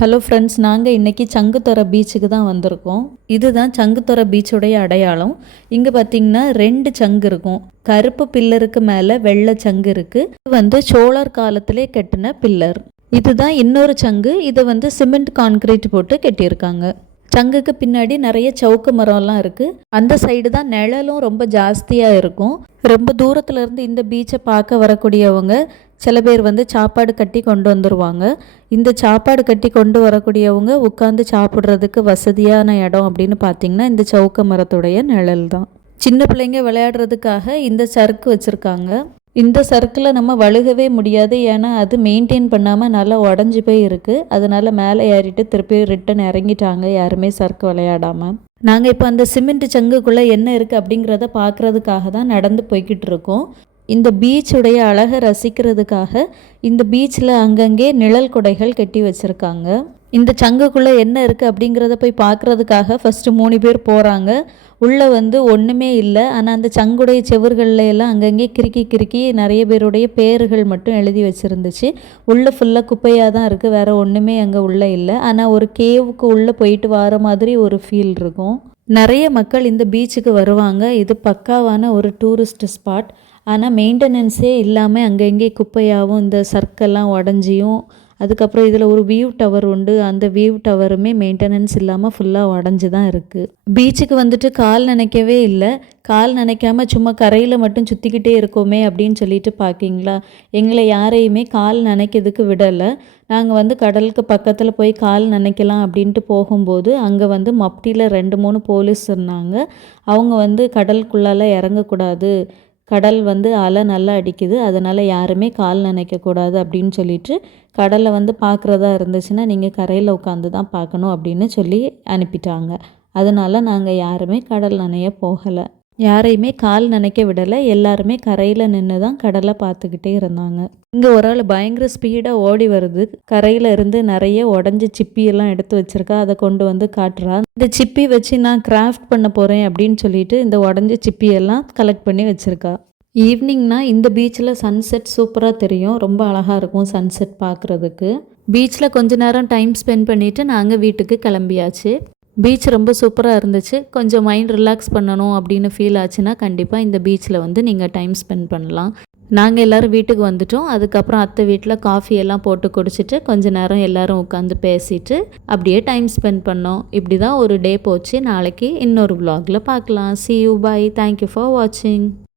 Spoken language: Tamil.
ஹலோ ஃப்ரெண்ட்ஸ் நாங்கள் இன்றைக்கி சங்குத்தொரை பீச்சுக்கு தான் வந்திருக்கோம். இதுதான் சங்குத்தொரை பீச்சுடைய அடையாளம். இங்கே பார்த்தீங்கன்னா ரெண்டு சங்கு இருக்கும். கருப்பு பில்லருக்கு மேலே வெள்ளை சங்கு இருக்குது இது வந்து சோழர் காலத்திலே கட்டின பில்லர். இதுதான் இன்னொரு சங்கு. இதை வந்து சிமெண்ட் கான்கிரீட் போட்டு கட்டியிருக்காங்க. சங்குக்கு பின்னாடி நிறைய சவுக்கு மரம்லாம் இருக்குது அந்த சைடு தான் நிழலும் ரொம்ப ஜாஸ்தியாக இருக்கும். ரொம்ப தூரத்தில் இருந்து இந்த பீச்சை பார்க்க வரக்கூடியவங்க சில பேர் வந்து சாப்பாடு கட்டி கொண்டு வந்துடுவாங்க இந்த சாப்பாடு கட்டி கொண்டு வரக்கூடியவங்க உட்காந்து சாப்பிட்றதுக்கு வசதியான இடம் அப்படின்னு பார்த்தீங்கன்னா இந்த சவுக்க மரத்துடைய நிழல் தான். சின்ன பிள்ளைங்க விளையாடுறதுக்காக இந்த சறுக்கு வச்சுருக்காங்க. இந்த சர்க்கிளை நம்ம வழுகவே முடியாது. ஏன்னா அது மெயின்டைன் பண்ணாமல் நல்லா உடஞ்சி போய் இருக்குது அதனால மேலே ஏறிட்டு திருப்பி ரிட்டன் இறங்கிட்டாங்க. யாருமே சர்க்கு விளையாடாமல் நாங்கள் இப்போ அந்த சிமெண்ட் சங்குக்குள்ளே என்ன இருக்குது அப்படிங்கிறத பார்க்குறதுக்காக தான் நடந்து போய்கிட்டு இருக்கோம். இந்த பீச்சுடைய அழகை ரசிக்கிறதுக்காக இந்த பீச்சில் அங்கங்கே நிழல் குடைகள் கட்டி வச்சுருக்காங்க. இந்த சங்குக்குள்ளே என்ன இருக்குது அப்படிங்கிறத போய் பார்க்குறதுக்காக ஃபஸ்ட்டு மூணு பேர் போகிறாங்க உள்ளே வந்து ஒன்றுமே இல்லை. ஆனால் அந்த சங்குடைய செவர்கள்ல எல்லாம் அங்கங்கே கிறுக்கி கிறுக்கி நிறைய பேருடைய பேர்கள் மட்டும் எழுதி வச்சுருந்துச்சு. உள்ளே ஃபுல்லாக குப்பையாக தான் இருக்குது வேறு ஒன்றுமே அங்கே உள்ளே இல்லை. ஆனால் ஒரு கேவுக்கு உள்ளே போயிட்டு வர மாதிரி ஒரு ஃபீல் இருக்கும். நிறைய மக்கள் இந்த பீச்சுக்கு வருவாங்க. இது பக்காவான ஒரு டூரிஸ்ட் ஸ்பாட் ஆனால் மெயின்டெனன்ஸே இல்லாமல் அங்கங்கே குப்பையாகவும் இந்த சர்க்கெல்லாம் உடஞ்சியும் அதுக்கப்புறம் இதில் ஒரு வியூ டவர் உண்டு. அந்த வியூ டவருமே மெயின்டெனன்ஸ் இல்லாமல் ஃபுல்லாக உடஞ்சி தான் இருக்குது பீச்சுக்கு வந்துட்டு கால் நினைக்கவே இல்லை. கால் நினைக்காம சும்மா கரையில் மட்டும் சுற்றிக்கிட்டே இருக்கோமே அப்படின்னு சொல்லிட்டு பார்க்கிங்களா எங்களை யாரையுமே கால் நினைக்கிறதுக்கு விடலை. நாங்கள் வந்து கடலுக்கு பக்கத்தில் போய் கால் நினைக்கலாம் அப்படின்ட்டு போகும்போது அங்கே வந்து மப்டியில் ரெண்டு மூணு போலீஸ் இருந்தாங்க. அவங்க வந்து கடலுக்குள்ளால இறங்கக்கூடாது. கடல் வந்து அலை நல்லா அடிக்குது அதனால் யாருமே கால் நினைக்கக்கூடாது அப்படின்னு சொல்லிட்டு கடலை வந்து பார்க்குறதா இருந்துச்சுன்னா நீங்கள் கரையில் உட்காந்து தான் பார்க்கணும் அப்படின்னு சொல்லி அனுப்பிட்டாங்க. அதனால் நாங்கள் யாருமே கடல் நனைய போகலை. யாரையுமே கால் நினைக்க விடலை. எல்லாருமே கரையில் நின்று தான் கடலை பார்த்துக்கிட்டே இருந்தாங்க. இங்கே ஒரு ஆள் பயங்கர ஸ்பீடாக ஓடி வருது. கரையில் இருந்து நிறைய உடஞ்ச சிப்பியெல்லாம் எடுத்து வச்சிருக்கா. அதை கொண்டு வந்து காட்டுறா. இந்த சிப்பி வச்சு நான் கிராஃப்ட் பண்ண போகிறேன் அப்படின்னு சொல்லிட்டு இந்த உடஞ்ச சிப்பியெல்லாம் கலெக்ட் பண்ணி வச்சுருக்கா. ஈவினிங்னா இந்த பீச்சில் சன்செட் சூப்பராக தெரியும். ரொம்ப அழகாக இருக்கும் சன்செட் பார்க்குறதுக்கு. பீச்சில் கொஞ்ச நேரம் டைம் ஸ்பெண்ட் பண்ணிவிட்டு நாங்கள் வீட்டுக்கு கிளம்பியாச்சு. பீச் ரொம்ப சூப்பராக இருந்துச்சு. கொஞ்சம் மைண்ட் ரிலாக்ஸ் பண்ணணும் அப்படின்னு ஃபீல் ஆச்சுன்னா கண்டிப்பாக இந்த பீச்சில் வந்து நீங்கள் டைம் ஸ்பெண்ட் பண்ணலாம். நாங்கள் எல்லோரும் வீட்டுக்கு வந்துட்டோம். அதுக்கப்புறம் அத்தை வீட்டில் காஃபி எல்லாம் போட்டு குடிச்சிட்டு கொஞ்ச நேரம் எல்லோரும் உட்காந்து பேசிட்டு அப்படியே டைம் ஸ்பெண்ட் பண்ணோம். இப்படி தான் ஒரு டே போச்சு. நாளைக்கு இன்னொரு vlogல பார்க்கலாம். See you bye thank you for வாட்சிங்